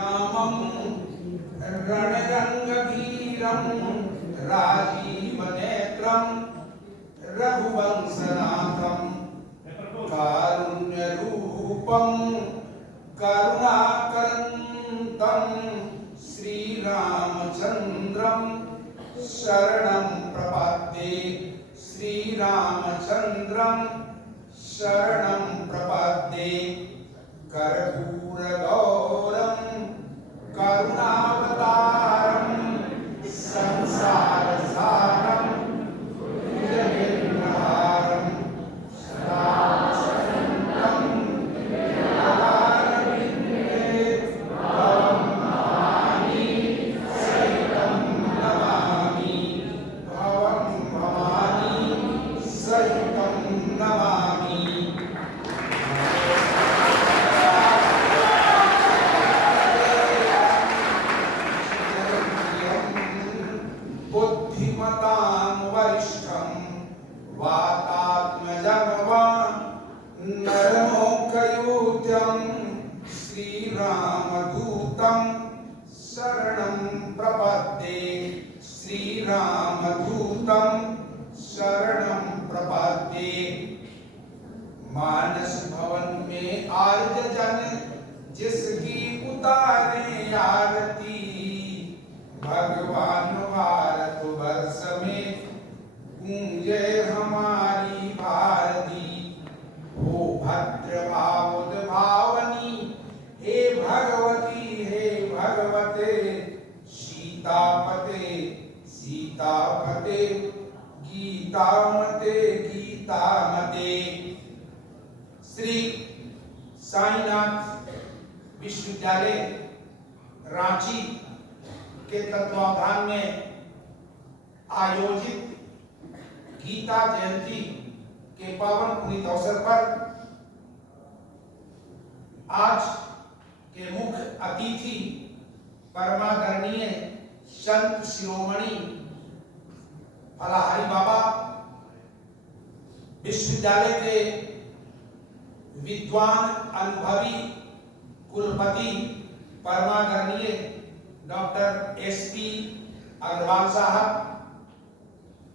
रामं रणरंगधीरं राजीवनेत्रं रघुवंशनाथं कारुण्यरूपं करुणाकरन्तं श्रीरामचन्द्रं शरणं प्रपद्ये। श्रीरामचन्द्रं शरणं प्रपद्ये। कर्पूरगौरं करुणावतारं संसारसारं भुजगेन्द्रहारं सदा वसन्तं हृदयारविन्दे भवं भवानी सहितं नमामि। भवं भवानी सहितं नमामि। बुद्धिमतां वरिष्ठं वातात्मजं नरलोकयूतं श्रीरामदूतं शरणं प्रपद्ये। श्रीरामदूतं शरणं प्रपद्ये। मानस भवन में आर्य जन जिसकी उतारे आरती, भगवान भारत वर्ष में गूंजे हमारी भारती। हो भद्र भावुद भावनी हे भगवती हे भगवते, सीतापते सीतापते गीतामते गीतामते। श्री साईनाथ विश्वविद्यालय रांची के तत्वावधान में आयोजित गीता जयंती के पावन पुनीत अवसर पर आज के मुख्य अतिथि परमादरणीय संत शिरोमणि फलाहारी बाबा, विश्वविद्यालय के विद्वान अनुभवी कुलपति परमादरणीय डॉक्टर एसपी अग्रवाल साहब,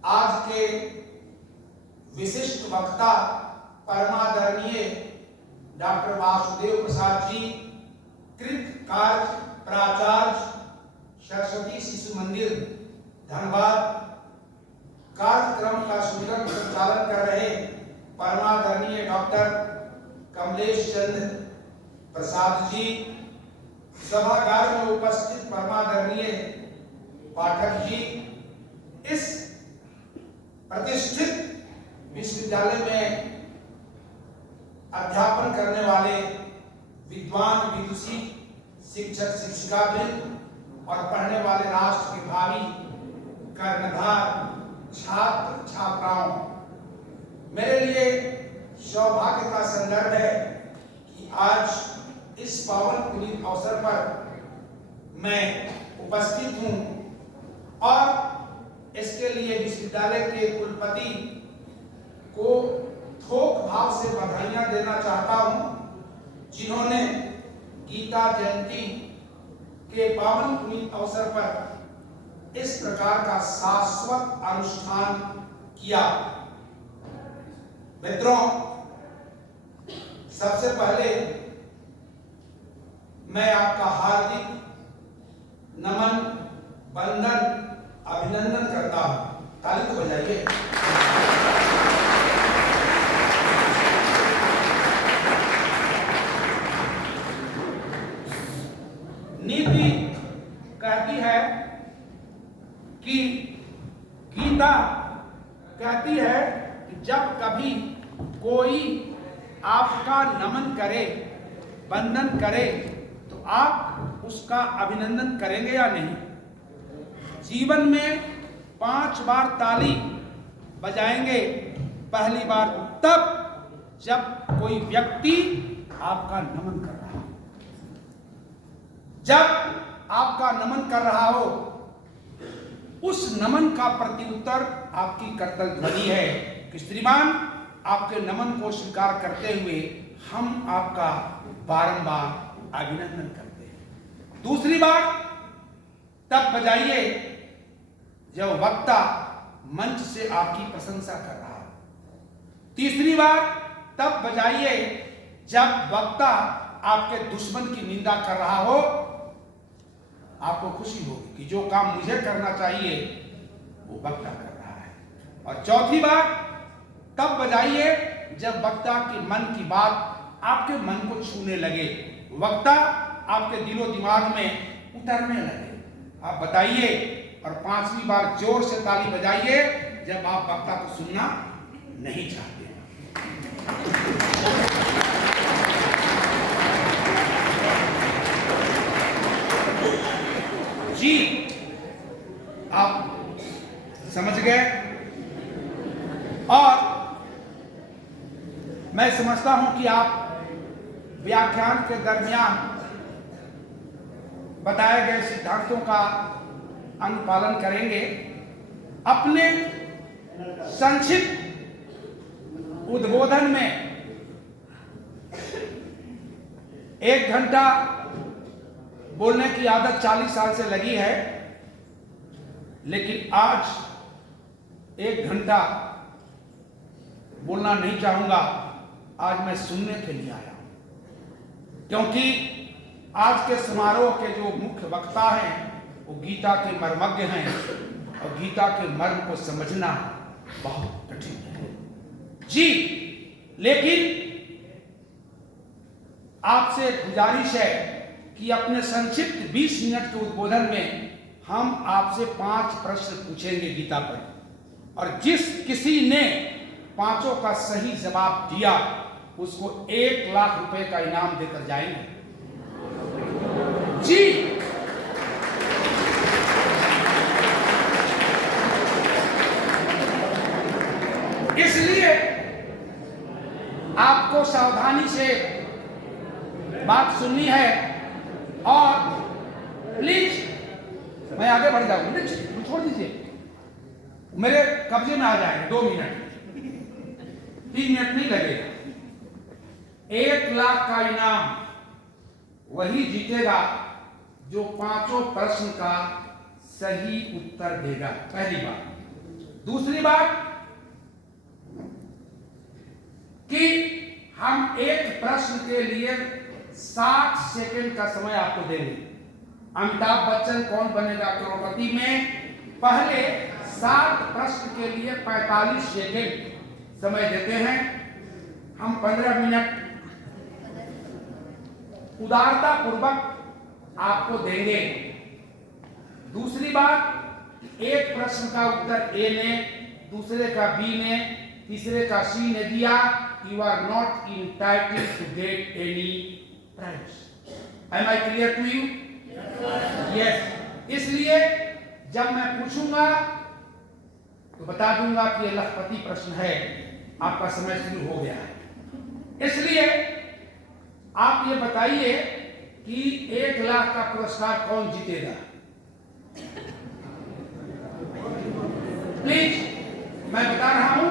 आज के विशिष्ट वक्ता परमादरणीय डॉक्टर वासुदेव प्रसाद जी, कृत कार्य प्राचार्य सरस्वती शिशु मंदिर धनबाद, कार्यक्रम का सुगम संचालन कर रहे परमादरणीय डॉक्टर कमलेश चंद्र प्रसाद जी, सभागार में उपस्थित परमादरणीय पाठक जी, इस प्रतिष्ठित विश्वविद्यालय में अध्यापन करने वाले विद्वान विदुषी शिक्षक शिक्षिकावृंद और पढ़ने वाले राष्ट्र के भावी कर्णधार छात्र छात्राओं, मेरे लिए सौभाग्य का संदर्भ है कि आज इस पावन पुनीत अवसर पर मैं उपस्थित हूं और इसके लिए विश्वविद्यालय के कुलपति को थोक भाव से बधाइयां देना चाहता हूं, जिन्होंने गीता जयंती के पावन पुनीत अवसर पर इस प्रकार का शाश्वत अनुष्ठान किया। मित्रों, सबसे पहले मैं आपका हार्दिक नमन, वंदन, अभिनंदन करता हूं। ताली तो बजाइए। नीति कहती है कि गीता कहती है कि जब कभी कोई आपका नमन करे, वंदन करे, तो आप उसका अभिनंदन करेंगे या नहीं? जीवन में 5 बार ताली बजाएंगे, पहली बार तब जब कोई व्यक्ति आपका नमन कर रहा हो। जब आपका नमन कर रहा हो, उस नमन का प्रत्युत्तर आपकी करतल ध्वनि है कि श्रीमान, आपके नमन को स्वीकार करते हुए हम आपका बारंबार अभिनंदन करते हैं। दूसरी बार तब बजाइए जब वक्ता मंच से आपकी प्रशंसा कर रहा हो। तीसरी बार तब बजाइए जब वक्ता आपके दुश्मन की निंदा कर रहा हो, आपको खुशी होगी कि जो काम मुझे करना चाहिए वो वक्ता कर रहा है। और चौथी बार तब बजाइए जब वक्ता के मन की बात आपके मन को छूने लगे, वक्ता आपके दिलो दिमाग में उतरने लगे। आप बताइए। और पांचवी बार जोर से ताली बजाइए जब आप वक्ता को सुनना नहीं चाहते। जी, आप समझ गए। और मैं समझता हूं कि आप व्याख्यान के दरमियान बताए गए सिद्धांतों का अनुपालन करेंगे। अपने संक्षिप्त उद्बोधन में 1 घंटा बोलने की आदत 40 साल से लगी है, लेकिन आज 1 घंटा बोलना नहीं चाहूंगा। आज मैं सुनने के लिए आया हूं, क्योंकि आज के समारोह के जो मुख्य वक्ता हैं वो गीता के मर्मज्ञ हैं और गीता के मर्म को समझना बहुत कठिन है। जी, लेकिन आपसे गुजारिश है कि अपने संक्षिप्त 20 मिनट के उद्बोधन में हम आपसे 5 प्रश्न पूछेंगे गीता पर, और जिस किसी ने 5 का सही जवाब दिया उसको 1 लाख रुपए का इनाम देकर जाएंगे। जी, इसलिए आपको सावधानी से बात सुननी है। और प्लीज मैं आगे बढ़ जाऊंगा, छोड़ दीजिए, मेरे कब्जे में आ जाएंगे। 2 मिनट 3 मिनट नहीं लगेगा। 1 लाख का इनाम वही जीतेगा जो 5 प्रश्न का सही उत्तर देगा, पहली बात। दूसरी बात कि हम एक प्रश्न के लिए 60 सेकंड का समय आपको देंगे। अमिताभ बच्चन कौन बनेगा करोड़पति में पहले 7 प्रश्न के लिए 45 सेकंड समय देते हैं। हम 15 मिनट उदारता पूर्वक आपको देंगे। दूसरी बात, एक प्रश्न का उत्तर ए ने, दूसरे का बी ने, तीसरे का सी ने दिया, you are not entitled to get any prize. Am I clear to you? Yes. इसलिए जब मैं पूछूंगा तो बता दूंगा कि यह लखपति प्रश्न है, आपका समय शुरू हो गया है। इसलिए आप ये बताइए कि 1 लाख का पुरस्कार कौन जीतेगा? प्लीज, मैं बता रहा हूं,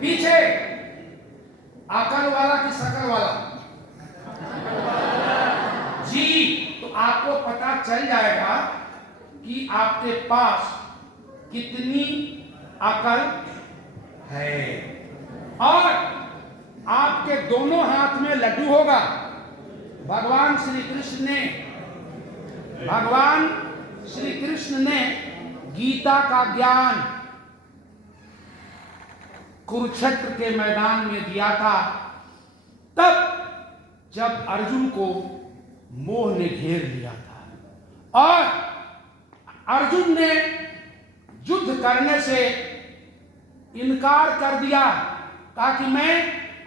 पीछे आकर वाला कि शक्कर वाला? जी, तो आपको पता चल जाएगा कि आपके पास कितनी अकल है। और आपके दोनों हाथ में लड्डू होगा। भगवान श्री कृष्ण ने गीता का ज्ञान कुरुक्षेत्र के मैदान में दिया था, तब जब अर्जुन को मोह ने घेर लिया था और अर्जुन ने युद्ध करने से इनकार कर दिया, कहा कि मैं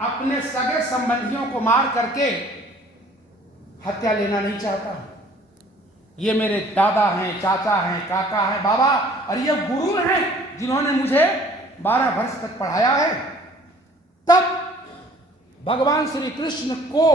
अपने सगे संबंधियों को मार करके हत्या लेना नहीं चाहता। ये मेरे दादा हैं, चाचा हैं, काका हैं, बाबा, और ये गुरु हैं जिन्होंने मुझे 12 वर्ष तक पढ़ाया है। तब भगवान श्री कृष्ण को